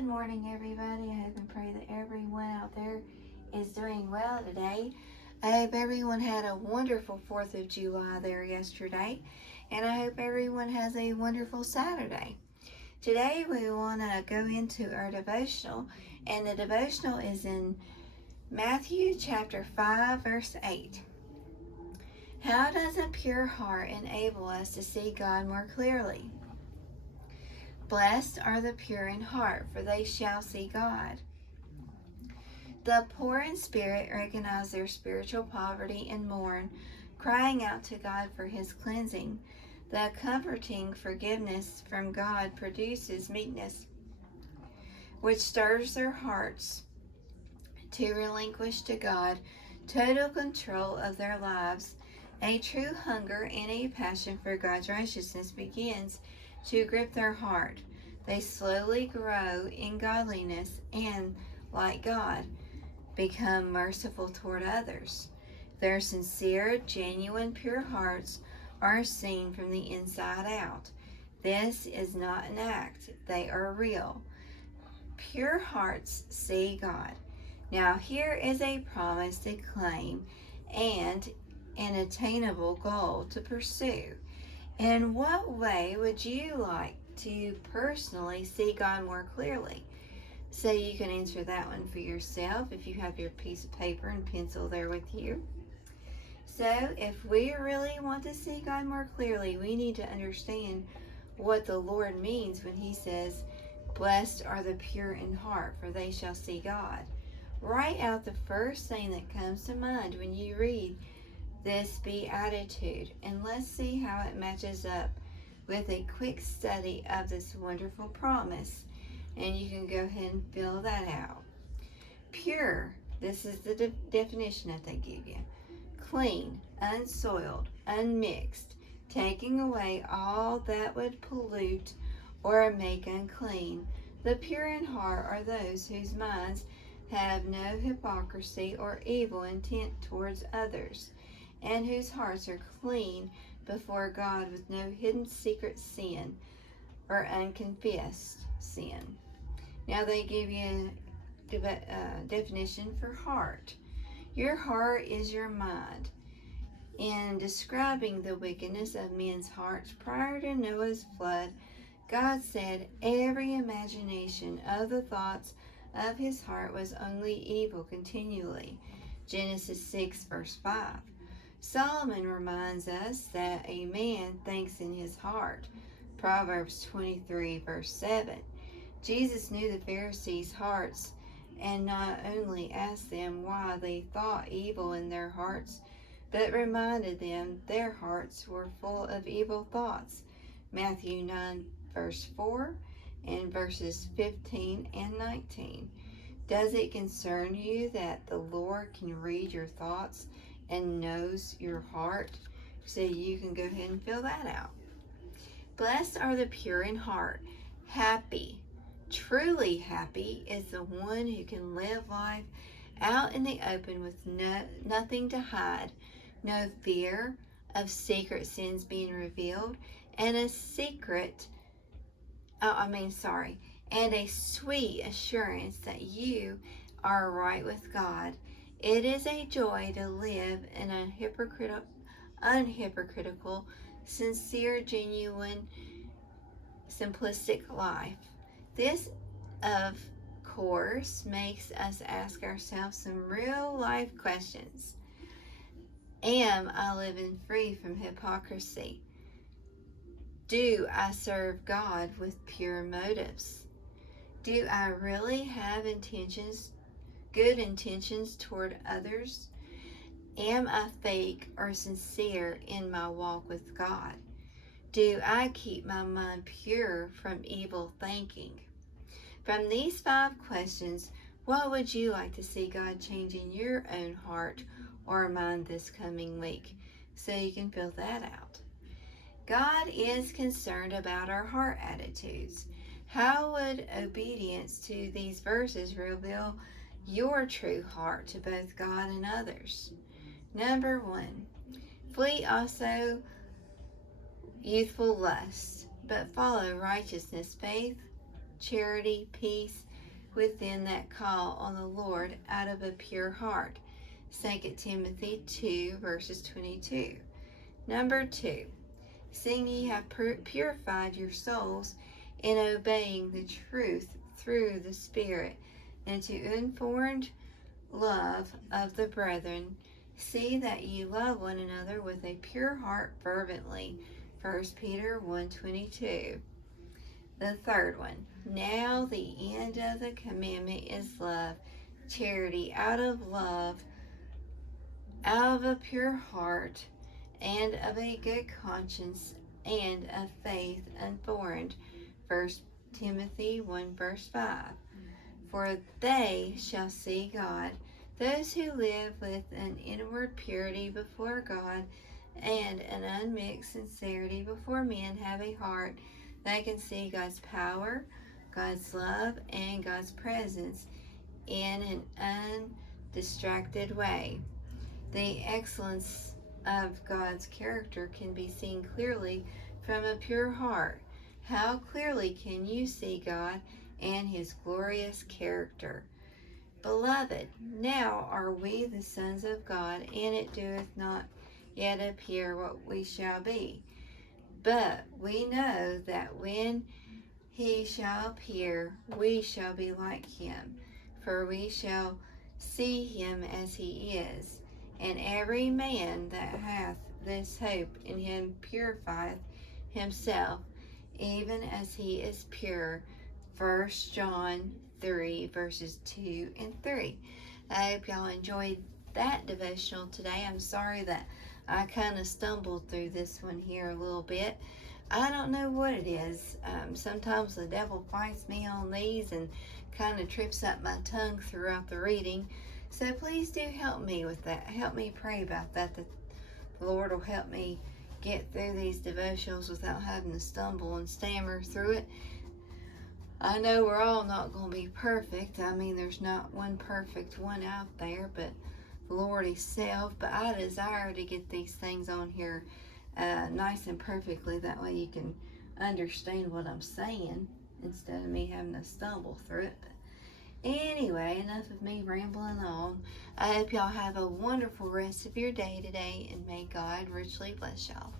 Good morning, everybody. I hope and pray that everyone out there is doing well today. I hope everyone had a wonderful 4th of July there yesterday, and I hope everyone has a wonderful Saturday. Today we want to go into our devotional, and the devotional is in Matthew chapter 5, verse 8. How does a pure heart enable us to see God more clearly? Blessed are the pure in heart, for they shall see God. The poor in spirit recognize their spiritual poverty and mourn, crying out to God for his cleansing. The comforting forgiveness from God produces meekness, which stirs their hearts to relinquish to God total control of their lives. A true hunger and a passion for God's righteousness begins to grip their heart. They slowly grow in godliness and, like God, become merciful toward others. Their sincere, genuine, pure hearts are seen from the inside out. This is not an act, they are real. Pure hearts see God. Now here is a promise to claim and an attainable goal to pursue. In what way would you like to personally see God more clearly? So you can answer that one for yourself if you have your piece of paper and pencil there with you. So if we really want to see God more clearly, we need to understand what the Lord means when he says, blessed are the pure in heart, for they shall see God. Write out the first thing that comes to mind when you read this beatitude, and let's see how it matches up with a quick study of this wonderful promise. And you can go ahead and fill that out. Pure, this is the definition that they give you. Clean, unsoiled, unmixed, taking away all that would pollute or make unclean. The pure in heart are those whose minds have no hypocrisy or evil intent towards others, and whose hearts are clean before God with no hidden secret sin or unconfessed sin. Now they give you a definition for heart. Your heart is your mind. In describing the wickedness of men's hearts prior to Noah's flood, God said every imagination of the thoughts of his heart was only evil continually. Genesis 6 verse 5. Solomon reminds us that a man thinks in his heart. Proverbs 23 verse 7. Jesus knew the Pharisees' hearts and not only asked them why they thought evil in their hearts, but reminded them their hearts were full of evil thoughts. Matthew 9 verse 4 and verses 15 and 19. Does it concern you that the Lord can read your thoughts and knows your heart? So you can go ahead and fill that out. Blessed are the pure in heart. Happy, truly happy is the one who can live life out in the open with nothing to hide, no fear of secret sins being revealed, and a sweet assurance that you are right with God. It is a joy to live in a unhypocritical, sincere, genuine, simplistic life. This, of course, makes us ask ourselves some real life questions. Am I living free from hypocrisy? Do I serve God with pure motives? Do I really have good intentions toward others? Am I fake or sincere in my walk with God? Do I keep my mind pure from evil thinking? From these 5 questions, what would you like to see God change in your own heart or mind this coming week? So you can fill that out. God is concerned about our heart attitudes. How would obedience to these verses reveal your true heart to both God and others? Number 1, flee also youthful lusts, but follow righteousness, faith, charity, peace, within that call on the Lord out of a pure heart. 2 Timothy 2 verses 22. Number 2, seeing ye have purified your souls in obeying the truth through the Spirit, and to informed love of the brethren, see that ye love one another with a pure heart fervently. 1 Peter 1:22. The third one, now the end of the commandment is love, charity, out of love, out of a pure heart, and of a good conscience, and of faith unformed. 1 Timothy 1 verse 5. For they shall see God, those who live with an inward purity before God and an unmixed sincerity before men, have a heart that can see God's power, God's love, and God's presence in an undistracted way. The excellence of God's character can be seen clearly from a pure heart. How clearly can you see God and His glorious character? Beloved, now are we the sons of God, and it doeth not yet appear what we shall be. But we know that when He shall appear, we shall be like Him, for we shall see Him as He is. And every man that hath this hope in Him purifieth himself, even as He is pure. 1 John 3 verses 2 and 3. I hope y'all enjoyed that devotional today. I'm sorry that I kind of stumbled through this one here a little bit. I don't know what it is. Sometimes the devil fights me on these and kind of trips up my tongue throughout the reading. So please do help me with that. Help me pray about that the Lord will help me get through these devotionals without having to stumble and stammer through it. I know we're all not going to be perfect. I mean, there's not one perfect one out there, but the Lord Himself. But I desire to get these things on here nice and perfectly. That way you can understand what I'm saying instead of me having to stumble through it. But anyway, enough of me rambling on. I hope y'all have a wonderful rest of your day today, and may God richly bless y'all.